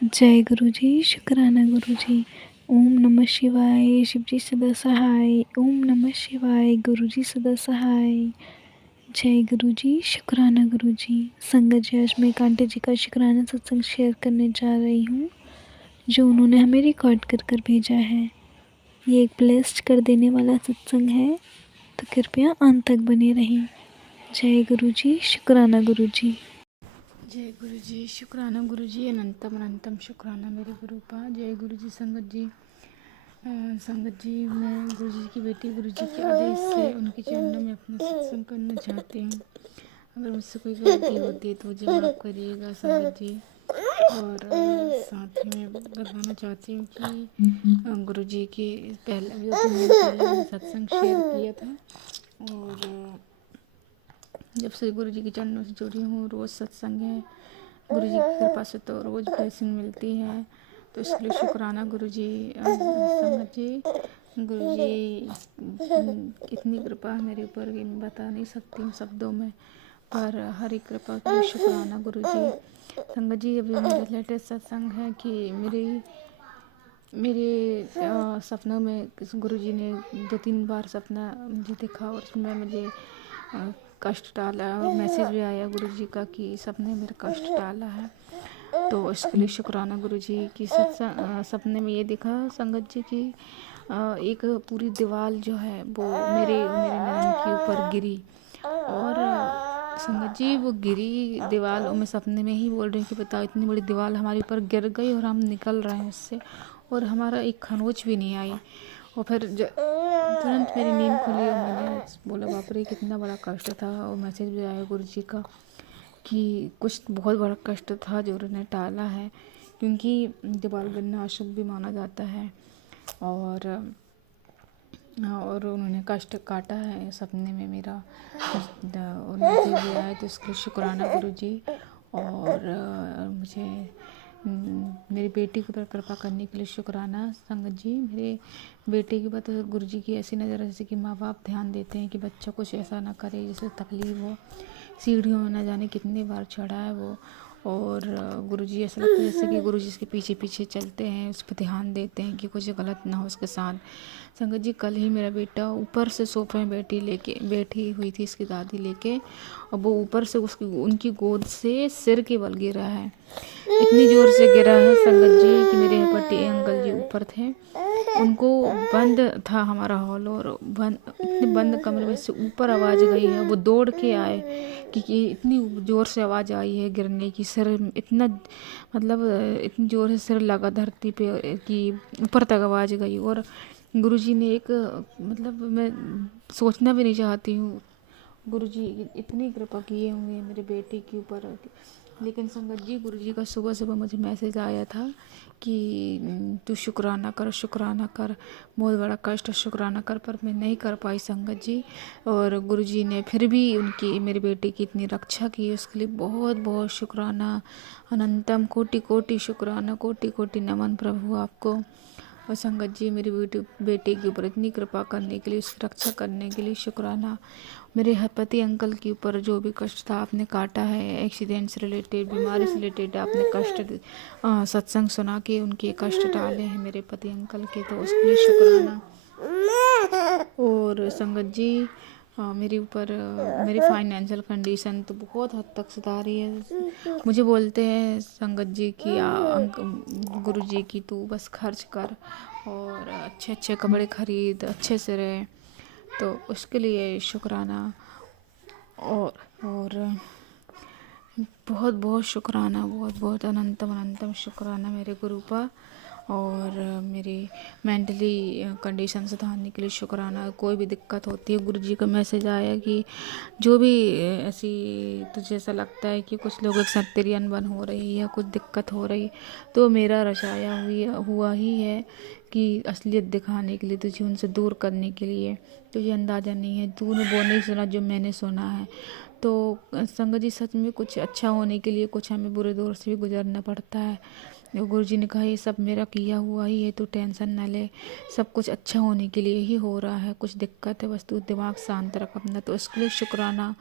जय गुरु जी, शुक्राना गुरु जी। ओम नमः शिवाय, शिव जी सदा सहाय। ओम नमः शिवाय, गुरु जी सदा सहाय। जय गुरु जी, शुक्राना गुरु जी। संगत जी, आज मैं कांटे जी का शुक्राना सत्संग शेयर करने जा रही हूँ, जो उन्होंने हमें रिकॉर्ड कर कर भेजा है। ये एक ब्लेस्ड कर देने वाला सत्संग है, तो कृपया अंत तक बने रहें। जय गुरु जी, शुक्राना गुरु जी। जय गुरु जी, शुक्राना गुरु जी। अनंतम अनंतम शुक्राना मेरे गुरु पा। जय गुरु जी। संगत जी, संगत जी, मैं गुरु जी की बेटी गुरु जी के आदेश से उनके चरणों में अपना सत्संग करना चाहती हूँ। अगर मुझसे कोई गलती होती है तो मुझे माफ़ करिएगा संगत जी। और साथ ही मैं बताना चाहती हूँ कि गुरु जी की पहले 2-3 दिन पहले मैंने सत्संग शेयर किया था, और जब से गुरु जी के चरणों से जुड़ी हूँ, रोज़ सत्संग है। गुरु जी की कृपा से तो रोज़ ब्लेसिंग मिलती है, तो इसके लिए शुक्राना गुरु जी। संगत जी, गुरु जी इतनी कृपा है मेरे ऊपर कि मैं बता नहीं सकती हूँ शब्दों में, पर हरी कृपा के लिए शुक्राना गुरु जी। संगत जी, अभी मेरा लेटेस्ट सत्संग है कि मेरे सपनों में गुरु जी ने 2-3 बार सपना मुझे दिखा, और उसमें मुझे कष्ट डाला, और मैसेज भी आया गुरु जी का कि सपने मेरे कष्ट डाला है। तो इसके लिए शुक्राना गुरु जी की सपने में ये दिखा संगत जी की एक पूरी दीवार जो है वो मेरे नैन के ऊपर गिरी, और संगत जी वो गिरी दीवार, और मैं सपने में ही बोल रही हूँ कि बताओ इतनी बड़ी दीवार हमारे ऊपर गिर गई और हम निकल रहे हैं उससे, और हमारा एक खरोच भी नहीं आई। और फिर तुरंत मेरी नींद खुली और मैंने बोला बाप रे कितना बड़ा कष्ट था। और मैसेज भी आया गुरु जी का कि कुछ बहुत बड़ा कष्ट था जो उन्होंने टाला है, क्योंकि दीवार गिरना अशुभ भी माना जाता है, और उन्होंने कष्ट काटा है सपने में मेरा, और मैसेज भी आया, तो इसके लिए शुक्राना गुरु जी। और मुझे मेरी बेटी के ऊपर कृपा करने के लिए शुक्राना संगत जी। मेरे बेटे के ऊपर गुरु जी की ऐसी नज़र जैसे कि माँ बाप ध्यान देते हैं कि बच्चा कुछ ऐसा ना करे जिससे तकलीफ़ हो। सीढ़ियों में न जाने कितनी बार चढ़ा है वो, और गुरु जी ऐसा लगता है जैसे कि गुरु जी इसके पीछे पीछे चलते हैं, उस पर ध्यान देते हैं कि कुछ गलत ना हो उसके साथ। संगत जी, कल ही मेरा बेटा ऊपर से सोफे में बैठी हुई थी इसकी दादी लेके, और वो ऊपर से उनकी गोद से सिर के बल गिरा है। इतनी ज़ोर से गिरा है संगत जी कि मेरे पति अंकल जी ऊपर थे, उनको बंद था हमारा हॉल, और इतने बंद कमरे में से ऊपर आवाज़ गई है। वो दौड़ के आए कि इतनी ज़ोर से आवाज़ आई है गिरने की, सिर इतना मतलब इतनी ज़ोर से सिर लगा धरती पे कि ऊपर तक आवाज़ गई। और गुरुजी ने एक मतलब मैं सोचना भी नहीं चाहती हूँ, गुरुजी इतनी कृपा किए होंगे मेरे बेटे के ऊपर। लेकिन संगत जी, गुरुजी का सुबह सुबह मुझे मैसेज आया था कि तू शुक्राना कर, शुक्राना कर, बहुत बड़ा कष्ट, शुक्राना कर, पर मैं नहीं कर पाई संगत जी। और गुरुजी ने फिर भी उनकी मेरे बेटे की इतनी रक्षा की, उसके लिए बहुत बहुत शुक्राना। अनंतम कोटि कोटि शुक्राना, कोटि कोटि नमन प्रभु आपको। और संगत जी, मेरी बेटे के ऊपर इतनी कृपा करने के लिए, उसकी रक्षा करने के लिए शुक्राना। मेरे पति अंकल के ऊपर जो भी कष्ट था आपने काटा है, एक्सीडेंट से रिलेटेड, बीमारी से रिलेटेड आपने कष्ट सत्संग सुना के उनके कष्ट टाले हैं मेरे पति अंकल के, तो उसके लिए शुक्राना। और संगत जी, मेरे ऊपर मेरी फाइनेंशियल कंडीशन तो बहुत हद तक सुधारी है। मुझे बोलते हैं संगत जी कि गुरु जी की तू बस खर्च कर और अच्छे अच्छे कपड़े खरीद, अच्छे से रहे, तो उसके लिए शुक्राना। और बहुत बहुत शुक्राना, बहुत बहुत अनंतम अनंतम शुक्राना मेरे गुरु पर। और मेरी मेंटली कंडीशन सुधारने के लिए शुक्राना। कोई भी दिक्कत होती है, गुरु जी का मैसेज आया कि जो भी ऐसी तुझे ऐसा लगता है कि कुछ लोगों के साथ तेरी अनबन हो रही है, कुछ दिक्कत हो रही, तो मेरा रचाया हुआ ही है कि असलियत दिखाने के लिए, तुझे उनसे दूर करने के लिए। तुझे अंदाज़ा नहीं है, तूने वो नहीं सुना जो मैंने सुना है। तो संगत जी, सच में कुछ अच्छा होने के लिए कुछ हमें बुरे दौर से भी गुजरना पड़ता है। गुरु जी ने कहा ये सब मेरा किया हुआ ही है, तो टेंशन ना ले, सब कुछ अच्छा होने के लिए ही हो रहा है। कुछ दिक्कत है बस तू दिमाग शांत रख अपना, तो इसके लिए शुक्राना।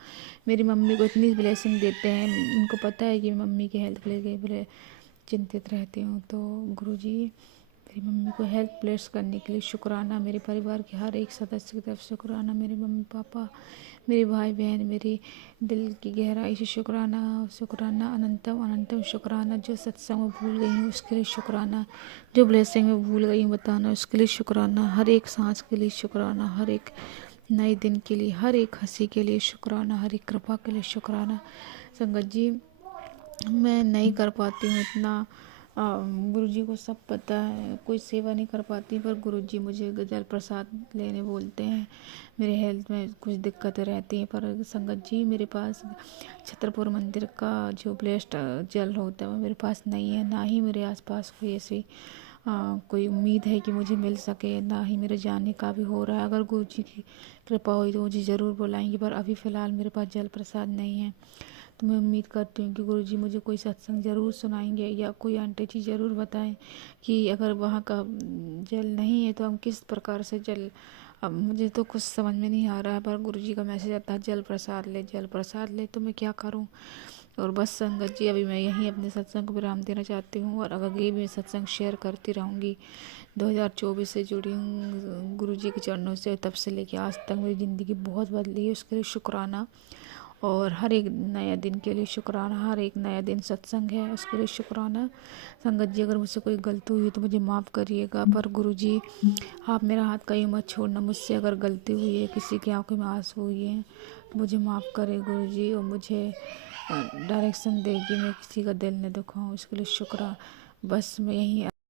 मेरी मम्मी को इतनी ब्लेसिंग देते हैं, उनको पता है कि मम्मी की हेल्थ के लिए बोले चिंतित रहती हूँ। तो गुरुजी मेरी मम्मी को हेल्थ ब्लेस करने के लिए शुक्राना, मेरे परिवार के हर एक सदस्य की तरफ शुक्राना, मेरे मम्मी पापा, मेरे भाई बहन, मेरी दिल की गहराई से शुक्राना, शुक्राना, अनंतम अनंतम शुक्राना। जो सत्संग में भूल गई हूँ उसके लिए शुक्राना, जो ब्लेसिंग में भूल गई हूँ बताना उसके लिए शुक्राना, हर एक सांस के लिए शुक्राना, हर एक नए दिन के लिए, हर एक हंसी के लिए शुक्राना, हर एक कृपा के लिए शुक्राना। संगत जी, मैं नहीं कर पाती हूँ इतना, गुरुजी को सब पता है, कोई सेवा नहीं कर पाती, पर गुरुजी मुझे जल प्रसाद लेने बोलते हैं। मेरे हेल्थ में कुछ दिक्कतें रहती हैं, पर संगत जी मेरे पास छतरपुर मंदिर का जो ब्लेस्ड जल होता है वो मेरे पास नहीं है, ना ही मेरे आसपास कोई ऐसी कोई उम्मीद है कि मुझे मिल सके, ना ही मेरे जाने का भी हो रहा है। अगर गुरुजी की कृपा हुई तो मुझे ज़रूर बुलाएंगे, पर अभी फ़िलहाल मेरे पास जल प्रसाद नहीं है। तो मैं उम्मीद करती हूँ कि गुरुजी मुझे कोई सत्संग ज़रूर सुनाएंगे या कोई आंटे जी ज़रूर बताएं कि अगर वहाँ का जल नहीं है तो हम किस प्रकार से जल, अब मुझे तो कुछ समझ में नहीं आ रहा है, पर गुरुजी का मैसेज आता है जल प्रसाद ले, जल प्रसाद ले, तो मैं क्या करूँ। और बस संगत जी, अभी मैं यहीं अपने सत्संग को विराम देना चाहती हूँ, और अगर ये मैं सत्संग शेयर करती रहूँगी। 2024 से जुड़ी हूँ गुरुजी के चरणों से, तब से लेके आज तक मेरी ज़िंदगी बहुत बदली है, उसके लिए शुक्राना। और हर एक नया दिन के लिए शुक्राना, हर एक नया दिन सत्संग है उसके लिए शुक्राना। संगत जी, अगर मुझसे कोई गलती हुई तो मुझे माफ़ करिएगा, पर गुरुजी आप मेरा हाथ कहीं मत छोड़ना। मुझसे अगर गलती हुई है, किसी की आंखों में आंसू हुए हैं, तो मुझे माफ़ करें गुरुजी, और मुझे डायरेक्शन दे कि मैं किसी का दिल न दुखाऊं, इसके लिए शुक्राना। बस मैं यहीं